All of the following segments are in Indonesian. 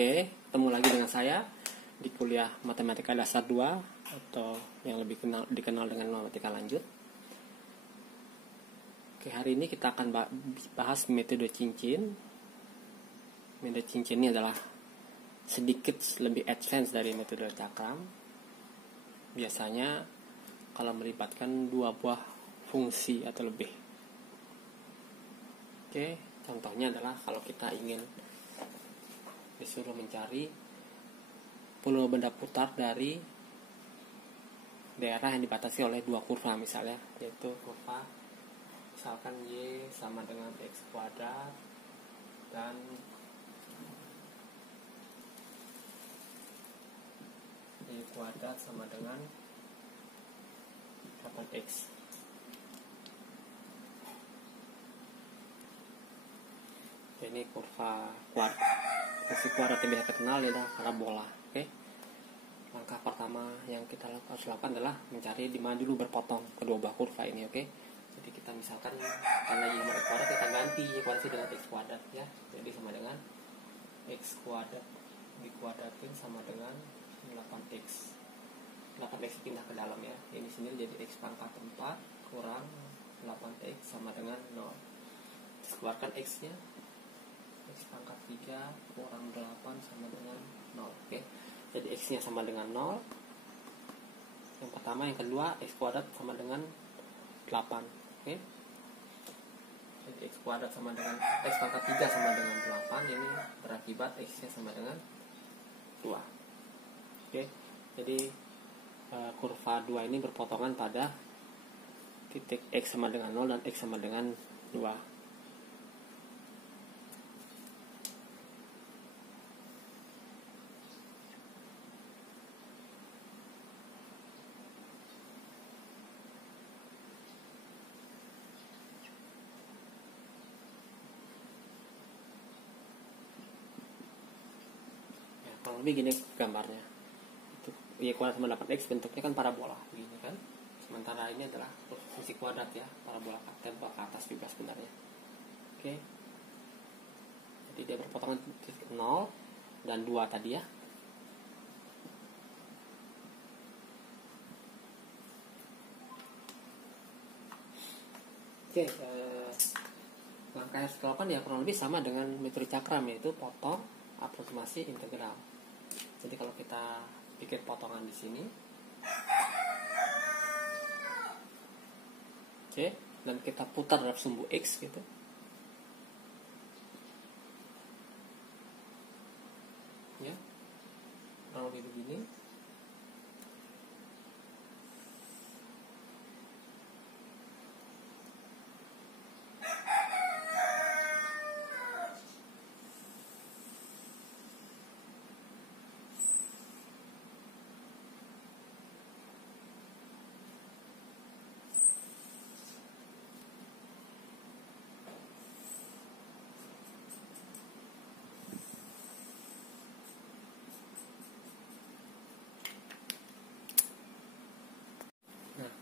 Oke, ketemu lagi dengan saya di kuliah Matematika Dasar 2 atau yang lebih dikenal dengan matematika lanjut. Oke, hari ini kita akan bahas metode cincin. Metode cincin ini adalah sedikit lebih advance dari metode cakram. Biasanya kalau melibatkan dua buah fungsi atau lebih. Oke, contohnya adalah kalau kita ingin disuruh mencari volume benda putar dari daerah yang dibatasi oleh dua kurva misalnya, yaitu kurva misalkan Y sama dengan X kuadrat dan Y kuadrat sama dengan 8X. Ini kurva kuadrat. Fungsi kuadrat yang biasa kenal adalah parabola. Oke. Langkah pertama yang kita harus lakukan adalah mencari di mana dulu berpotong kedua buah kurva ini. Oke. Jadi kita misalkan karena Y kuadrat kita ganti Y kuadrat dengan X kuadrat ya. Jadi sama dengan X kuadrat dikuadratin sama dengan 8X. 8X pindah ke dalam ya. Ini sini jadi X pangkat 4 kurang 8X sama dengan 0. Terus keluarkan X-nya. X pangkat 3 kurang 8 sama dengan 0. Oke. Jadi X nya sama dengan 0. Yang pertama, yang kedua X kuadrat sama dengan 8. Oke. Jadi X kuadrat sama dengan X pangkat 3 sama dengan 8. Ini berakibat X nya sama dengan 2. Oke. Jadi kurva 2 ini berpotongan pada titik X sama dengan 0 dan X sama dengan 2. Kurang lebih gini gambarnya. Itu Y kuadrat sama 8X bentuknya kan parabola begini kan. Sementara ini adalah fungsi kuadrat ya, parabola tembak ke atas juga sebenarnya. Oke. Jadi dia berpotongan titik 0 dan 2 tadi ya. Oke, langkah yang harus dilakukan ya kurang lebih sama dengan metode cakram, yaitu potong, aproksimasi, integral. Jadi kalau kita bikin potongan di sini, oke, dan kita putar dalam sumbu X gitu, ya, kurang lebih begini.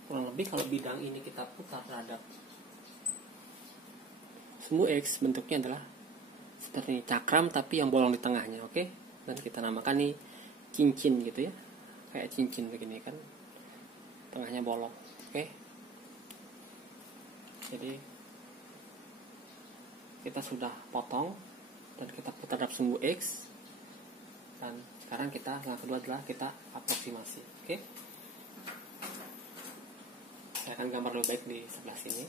Kurang lebih kalau bidang ini kita putar terhadap sumbu X, bentuknya adalah seperti cakram tapi yang bolong di tengahnya, oke? Dan kita namakan nih cincin gitu ya, kayak cincin begini kan, tengahnya bolong, oke? Jadi kita sudah potong dan kita putar dalam sumbu X, dan sekarang langkah kedua adalah kita aproksimasi, oke? Saya akan gambar lebih baik di sebelah sini.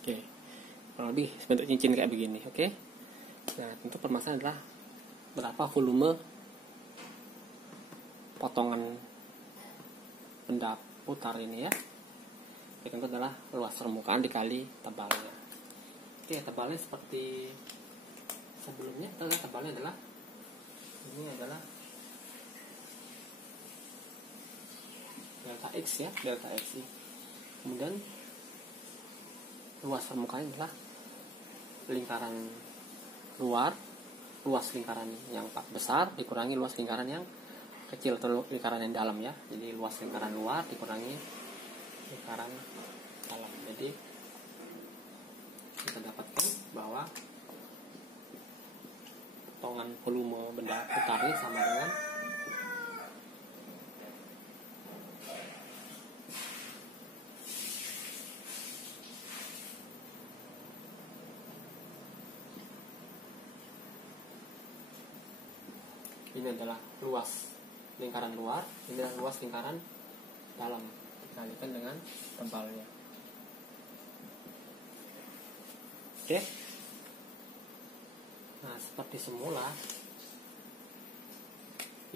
Oke, kurang lebih bentuk cincin kayak begini, oke? Nah, tentu permasalahan adalah berapa volume potongan benda putar ini ya. Itu adalah luas permukaan dikali tebalnya. Oke, tebalnya seperti sebelumnya. Tebalnya adalah ini adalah delta X ya, delta X. Kemudian luas permukaannya adalah lingkaran luar, luas lingkaran yang besar dikurangi luas lingkaran yang kecil atau lingkaran yang dalam ya. Jadi luas lingkaran luar dikurangi lingkaran dalam. Jadi kita dapatkan bahwa potongan volume benda putar ini sama dengan ini adalah luas lingkaran luar, ini adalah luas lingkaran dalam dikalikan dengan tebalnya. Oke. Nah, seperti semula,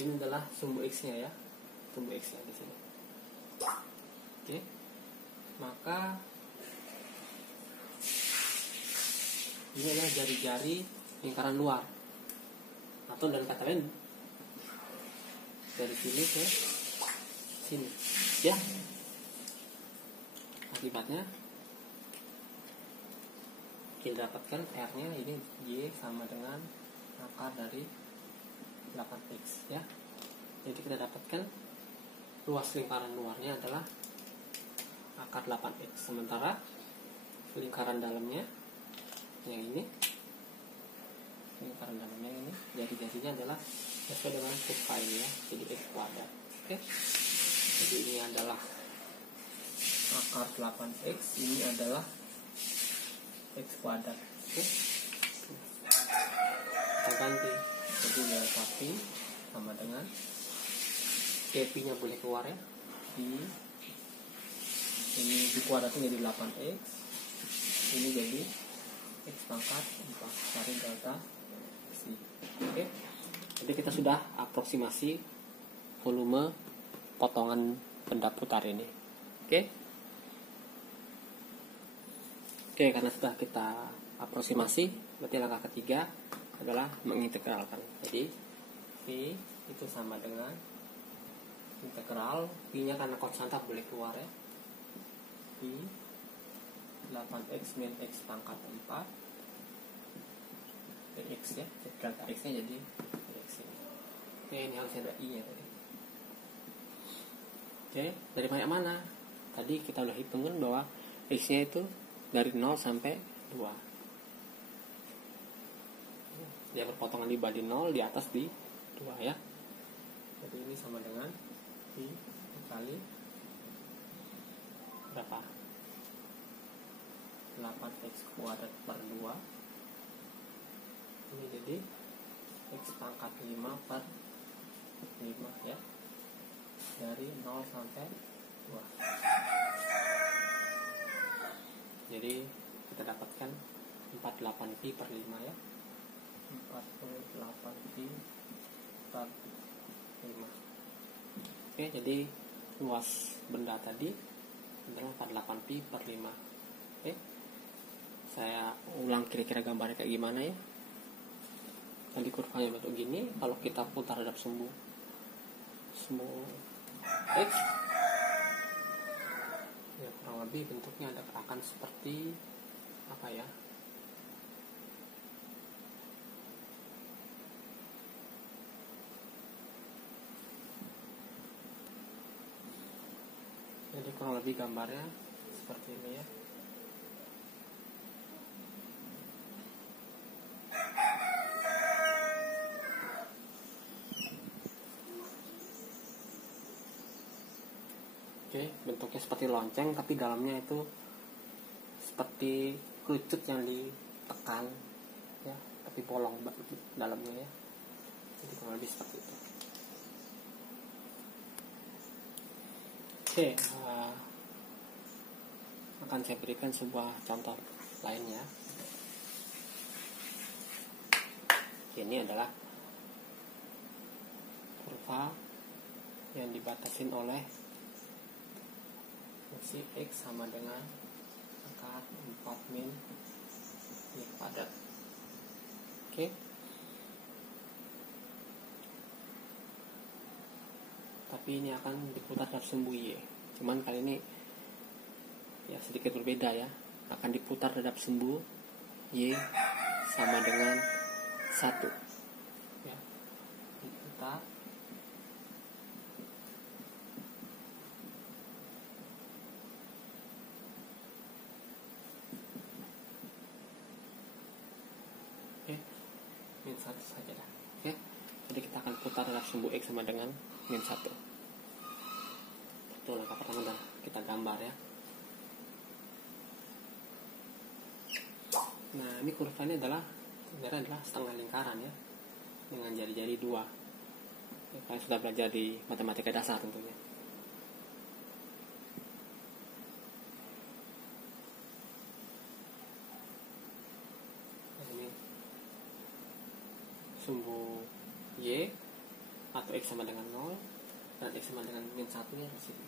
ini adalah sumbu X-nya ya, sumbu X-nya di sini. Oke. Maka ini adalah jari-jari lingkaran luar, atau dengan kata lain dari sini ke sini ya. Akibatnya kita dapatkan R-nya ini Y sama dengan akar dari 8X ya. Jadi kita dapatkan luas lingkaran luarnya adalah akar 8X, sementara lingkaran dalamnya yang ini, lingkaran dalamnya ini jari-jarinya adalah sesuai dengan kurva ini ya, jadi X kuadrat. Oke. Jadi ini adalah akar 8X, ini adalah X kuadrat. Oke. Kita ganti. Jadi delta P sama dengan P-nya boleh keluar ya. Ini dikuadratnya jadi 8X. Ini jadi X pangkat 4 cari delta X. Oke. Jadi kita sudah aproksimasi volume potongan benda putar ini. Oke. Oke, karena sudah kita aproksimasi, berarti langkah ketiga adalah mengintegralkan. Jadi V itu sama dengan integral, V-nya karena konstanta boleh keluar ya. V 8X min X pangkat 4 dx ya. Delta X-nya jadi Oke, ini harusnya ada I-nya tadi. Oke, dari banyak mana? Tadi kita udah hitungin bahwa X-nya itu dari 0 sampai 2. Dia berpotongan di bawah di 0, di atas di 2 ya. Jadi ini sama dengan I kali berapa? 8X kuadrat per 2. Ini jadi X pangkat 5 per 5 ya, dari 0 sampai 2. Jadi kita dapatkan 48pi per 5 ya, 48pi per 5. Oke, jadi luas benda tadi adalah 48pi per 5. Oke, saya ulang kira-kira gambarnya kayak gimana ya. Tadi kurvanya bentuk gini, kalau kita putar terhadap sumbu X ya, kurang lebih bentuknya akan seperti apa ya, jadi kurang lebih gambarnya seperti ini ya. Oke, bentuknya seperti lonceng, tapi dalamnya itu seperti kerucut yang ditekan ya, tapi bolong dalamnya ya. Jadi kurang lebih seperti itu. Oke, akan saya berikan sebuah contoh lainnya. Ini adalah kurva yang dibatasin oleh fungsi X sama dengan akar 4 min Y kuadrat. Oke. Tapi ini akan diputar dalam sumbu Y. Cuman kali ini ya sedikit berbeda ya. Akan diputar terhadap sumbu Y sama dengan 1 ya. Kita min 1 saja dah. Oke. Jadi kita akan putar graf sumbu X sama dengan min 1. Itu langkah pertama dah kita gambar ya. Nah, ini kurva ini sebenarnya adalah setengah lingkaran ya, dengan jari-jari 2. Ya, kalian sudah belajar di matematika dasar tentunya. Nah, ini sumbu Y atau X sama dengan 0 dan X sama dengan min 1 nya di sini.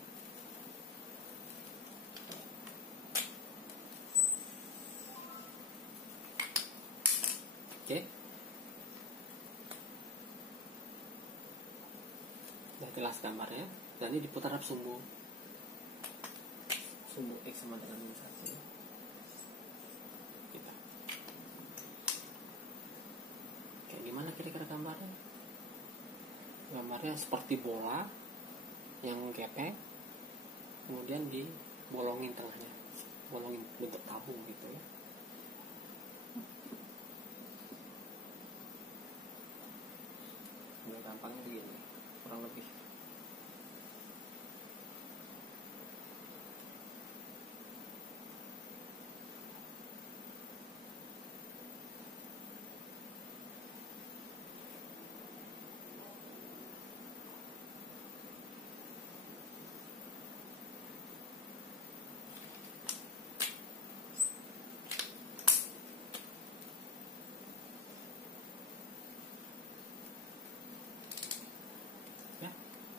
Oke. Sudah jelas gambarnya. Dan ini diputar sumbu X sama dengan min 1 ya. Kita. Kayak gimana kira-kira gambarnya? Gambarnya seperti bola yang gepeng, kemudian dibolongin tengahnya, bolongin bentuk tabung gitu ya. Gampangnya begini kurang lebih.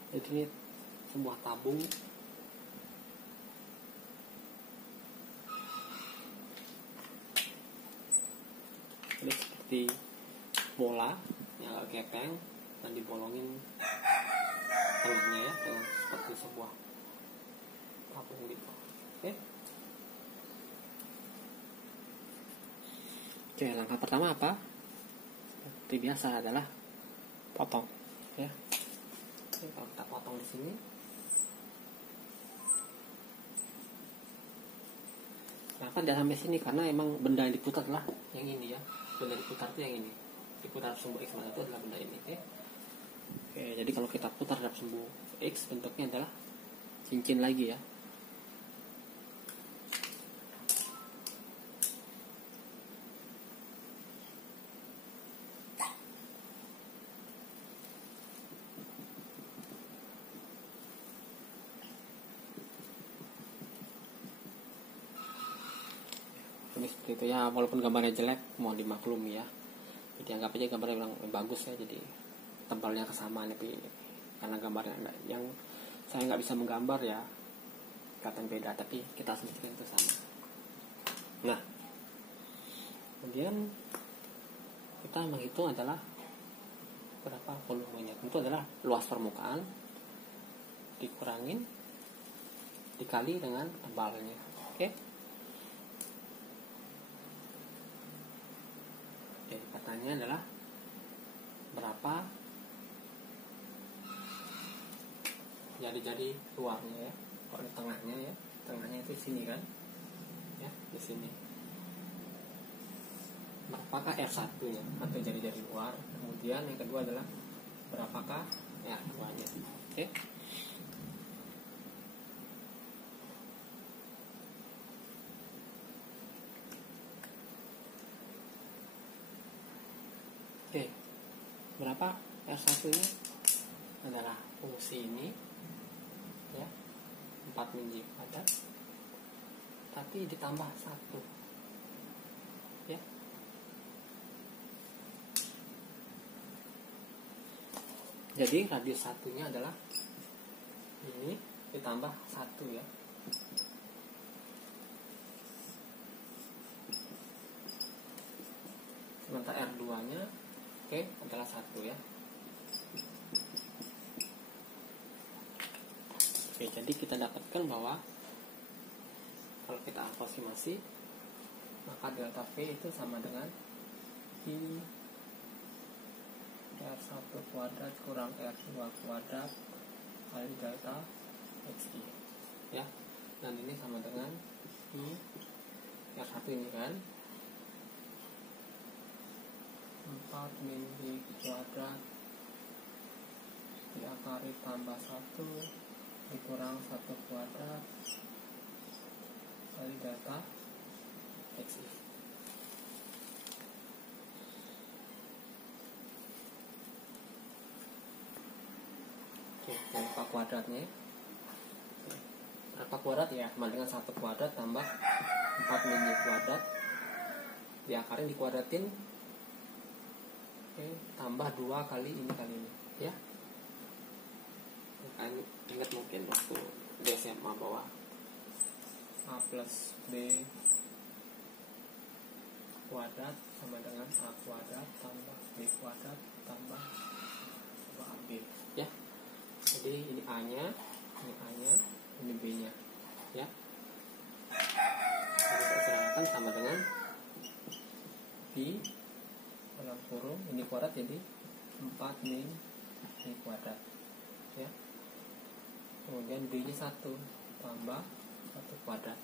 Jadi ini sebuah tabung jadi seperti bola yang agak gepeng dan dibolongin tengahnya ya, dengan seperti sebuah tabung gitu. Oke, langkah pertama apa? Seperti biasa adalah potong ya. Kalau kita potong di sini, kenapa dia sampai sini? Karena emang benda yang diputar adalah yang ini ya. Benda diputar itu yang ini. Diputar sumbu X mana itu adalah benda ini. Oke, jadi kalau kita putar dalam sumbu X, bentuknya adalah cincin lagi ya. Seperti itu ya, walaupun gambarnya jelek mohon dimaklumi ya. Jadi anggap aja gambarnya bilang bagus ya, jadi tebalnya kesamaan, tapi karena gambarnya yang saya nggak bisa menggambar ya kelihatan beda, tapi kita harus mikirkan itu sama. Nah, kemudian kita menghitung adalah berapa volumenya. Itu adalah luas permukaan dikurangin dikali dengan tebalnya. Oke. Jadi pertanyaannya adalah berapa jari-jari luarnya ya. Kalau di tengahnya ya, tengahnya itu di sini kan, ya di sini. Berapakah R1 nya atau jari-jari luar? Kemudian yang kedua adalah berapakah R2 nya? Oke. Oke, berapa R1 nya? Adalah fungsi ini ya, 4 min J kuadrat, tapi ditambah 1 ya. Jadi radius satunya adalah ini ditambah 1 ya. Sementara R2 nya adalah 1 ya. Jadi kita dapatkan bahwa kalau kita aproximasi maka delta V itu sama dengan I R1 kuadrat kurang R2 kuadrat kali delta XI ya. Dan ini sama dengan I R1 ini kan 4 min I kuadrat diakari tambah 1 dikurang 1 kuadrat kali delta XI. Oke, berapa kuadratnya? Berapa kuadrat ya? Sama dengan 1 kuadrat tambah 4 min Y kuadrat diakarin dikuadratin, oke, tambah 2 kali ini ya. Kalian ingat mungkin waktu di SMA bawah A plus B kuadrat sama dengan A kuadrat tambah B kuadrat tambah 2AB ya. Jadi ini A nya, ini B nya ya. Jadi kita serahkan sama dengan B dalam kurung ini kuadrat jadi 4 min I kuadrat ya. Kemudian B nya 1 tambah 1 kuadrat,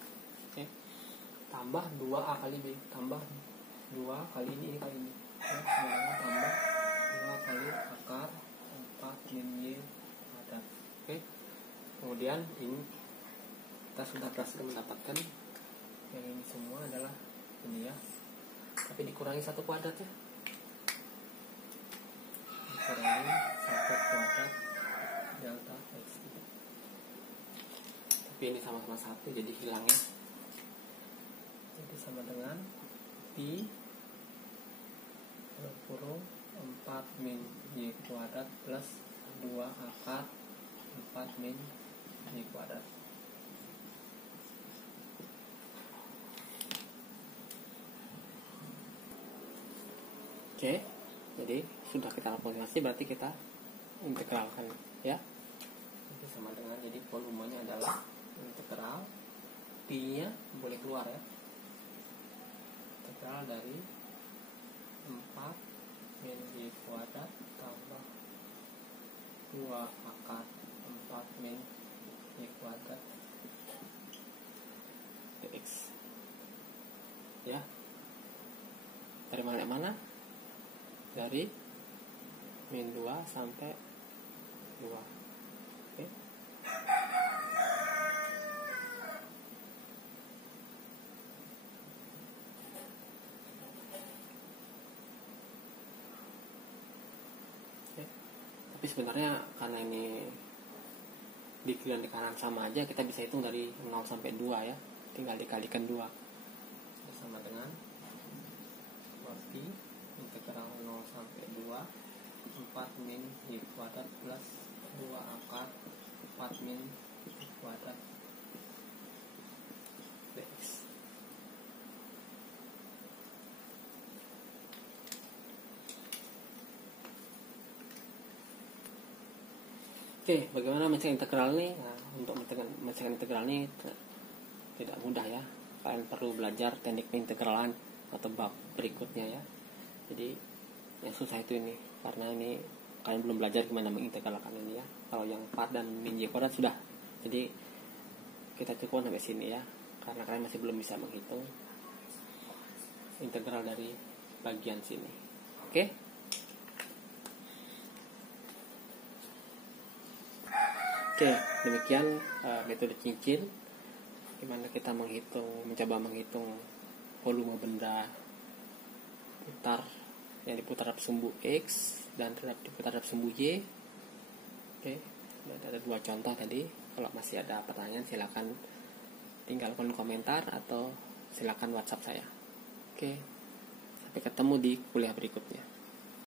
oke, tambah 2A kali B, tambah 2 kali ini kali ini ya, tambah 2 kali akar 4 min Y kuadrat, oke. Kemudian ini kita sudah berhasil mendapatkan yang ini semua adalah ini ya, tapi dikurangi 1 kuadrat ya, dikurangi 1 kuadrat delta XI. Tapi ini sama-sama 1 jadi hilang ya. Jadi sama dengan Pi dalam kurung 4 min Y kuadrat plus 2 akar 4 min Y kuadrat. Oke, jadi sudah kita lakukan, berarti kita integralkan ya. Jadi sama dengan, jadi volumenya adalah integral Pi nya boleh keluar ya, integral dari 4 min Y kuadrat tambah 2 akar 4 min Y kuadrat dx ya. Dari mana dari min 2 sampai 2, oke. Tapi sebenarnya karena ini di kiri dan di kanan sama aja, kita bisa hitung dari 0 sampai 2 ya, tinggal dikalikan 2 sama dengan Pi integral 0 sampai 2 4 min Y kuadrat plus 2 akar 4 min Y kuadrat dx. Oke, bagaimana mencari integral nih? Nah, untuk mencari integral ini tidak mudah ya. Kalian perlu belajar teknik integralan atau bab berikutnya ya. Jadi yang susah itu ini, karena ini kalian belum belajar gimana mengintegralkan ini ya. Kalau yang 4 dan min Y kuadrat sudah. Jadi kita cukup sampai sini ya, karena kalian masih belum bisa menghitung integral dari bagian sini. Oke? Oke, demikian metode cincin, gimana kita mencoba menghitung volume benda putar yang diputar dalam sumbu X dan diputar dalam sumbu Y. Oke, ada 2 contoh tadi. Kalau masih ada pertanyaan silakan tinggalkan komentar atau silakan WhatsApp saya. Oke, sampai ketemu di kuliah berikutnya.